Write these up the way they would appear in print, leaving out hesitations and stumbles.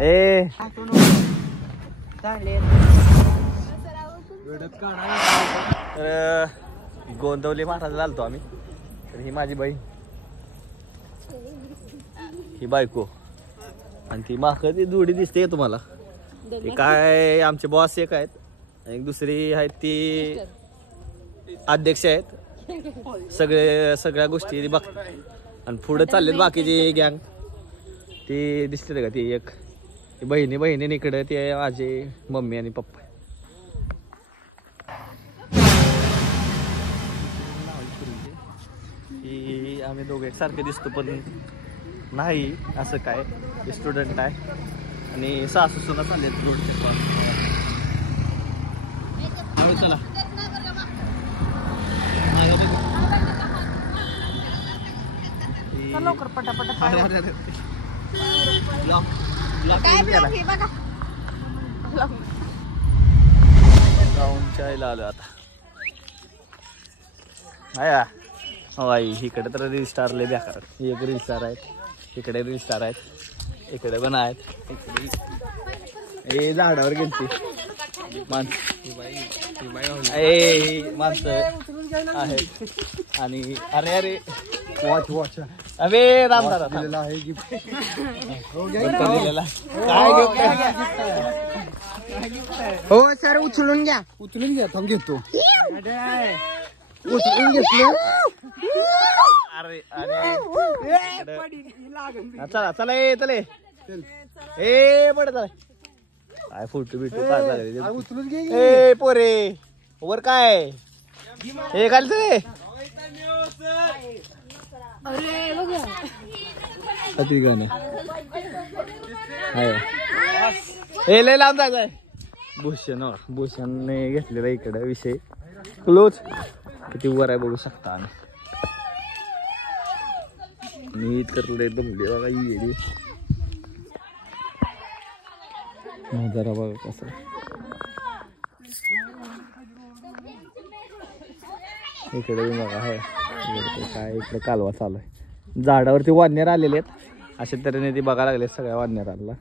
ए गोंदवली महाराज आलतो आम्ही. तर ही माझी बहीण, ही बायको, आणि ती माखं ती जोडी दिसते तुम्हाला. ती काय आमचे बॉस एक आहेत आणि दुसरी आहेत ती अध्यक्ष आहेत. सगळ्या गोष्टी बघतात आणि पुढे चाललेत बाकीची गँग. ती दिसते का ती एक बहिणी इकडे ती आहे माझी मम्मी आणि पप्पा. ही आम्ही दोघे एकसारखे दिसतो पण नाही असं काय. स्टुडंट आहे आणि सासू सुद्धा चालले रोडचे. चला लवकर पटापट गाऊनच्या आलो आता. आई इकडे तर रील स्टार लय बेकार. एक रील स्टार आहेत, इकडे रील स्टार आहेत, इकडे पण आहेत. हे झाडावर गेलती माणसं आहेत आणि अरे वॉच अबे रामदार आहे गिफ्ट. हो सर उचलून घ्या थांब घेतो. उचलून घेतलं. अरे चला चला ए चले ए पड चला. काय फोटो बिटो काय लागले उचलून घे. ए पोरे वर काय हे घालत रे. हे लय लांब जायचंय. भूषणने घेतलेला इकडे विषय क्लोज. किती वर आहे बघू शकता. नीट करले दमले बघा येडी. जरा बघा कसं इकडे बघा आहे. काय इकडे कालवा चालू आहे. झाडावरती वानर आलेले आहेत. अशा तऱ्हेने ती बघायला लागले सगळ्या वानरांना.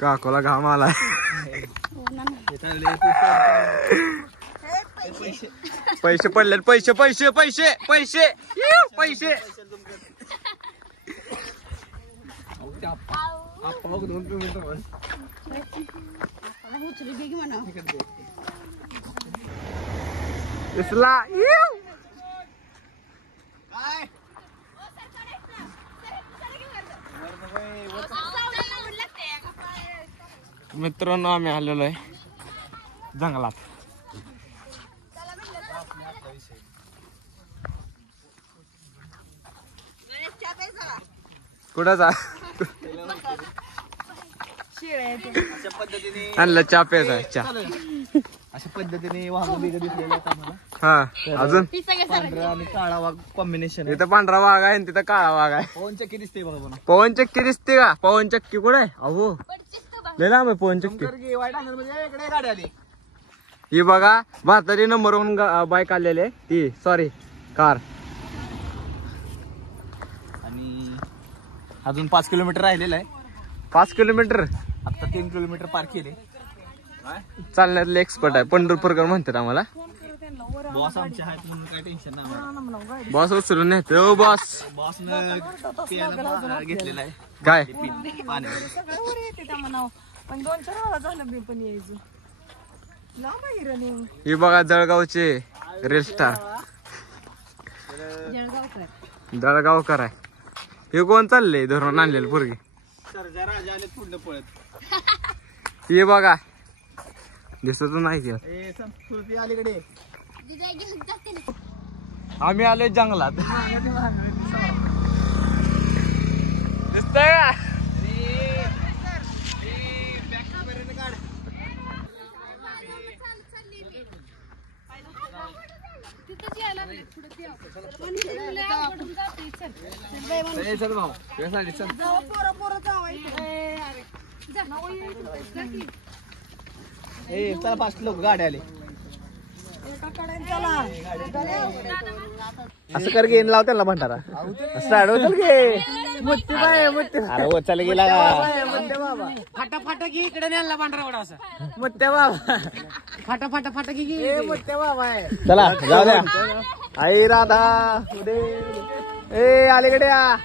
काकोला घाम आलाय. पैसे पडले. पैसे पैसे पैसे पैसे पैसे इसला मित्रांनो आम्ही आलेलो आहे जंगलात. कुठं जा आणलं चहा प्यायचा. चहा अशा पद्धतीने वाघ बिघ दिसलेला. हा अजून पांढरा आणि काळा वाघ कॉम्बिनेशन. इथं पांढरा वाघ आहे आणि तिथं काळा वाघ आहे. पवन चक्की दिसते बघा. पवन चक्की दिसते का? पवन चक्की कुठे आहे? अहो लय लांब आहे पवन चक्की. गाडी आली ही बघा. भारताची नंबर 1 बाईक आलेली आहे ती. Sorry car. आणि अजून 5 किलोमीटर राहिलेलं आहे. 5 किलोमीटर आता 3 किलोमीटर पार केले. चालण्यातले एक्सपर्ट आहे. पंढरपूरकर म्हणतात आम्हाला. बॉस आमचे आहेत म्हणून काय टेन्शन नाही. बॉस उचलून नेतो. बॉस घेतलेला आहे काय ही बघा. जळगावचे रील स्टार जळगावकर आहे. हे कोण चाललंय धरून आणलेलं पोरगी. हे बघा दिसत नाही की. आम्ही आलोय जंगलात. दिसतंय का? चल भाऊ तुझ्यासाठी चल. ए चला फास्ट लोक गाडी आली. असं कर गेन लाव त्याला भंडारा स्टार्ट होत गे. अरे हो चल गेला फाटा फाटा की इकडे न्यायला पांढरा वडा असा मोठ्या बाबा. फाटा फाटा फाटा की मोठ्या बाबा आहे. चला जाऊ द्या. आई राधा ए अलीकडे या.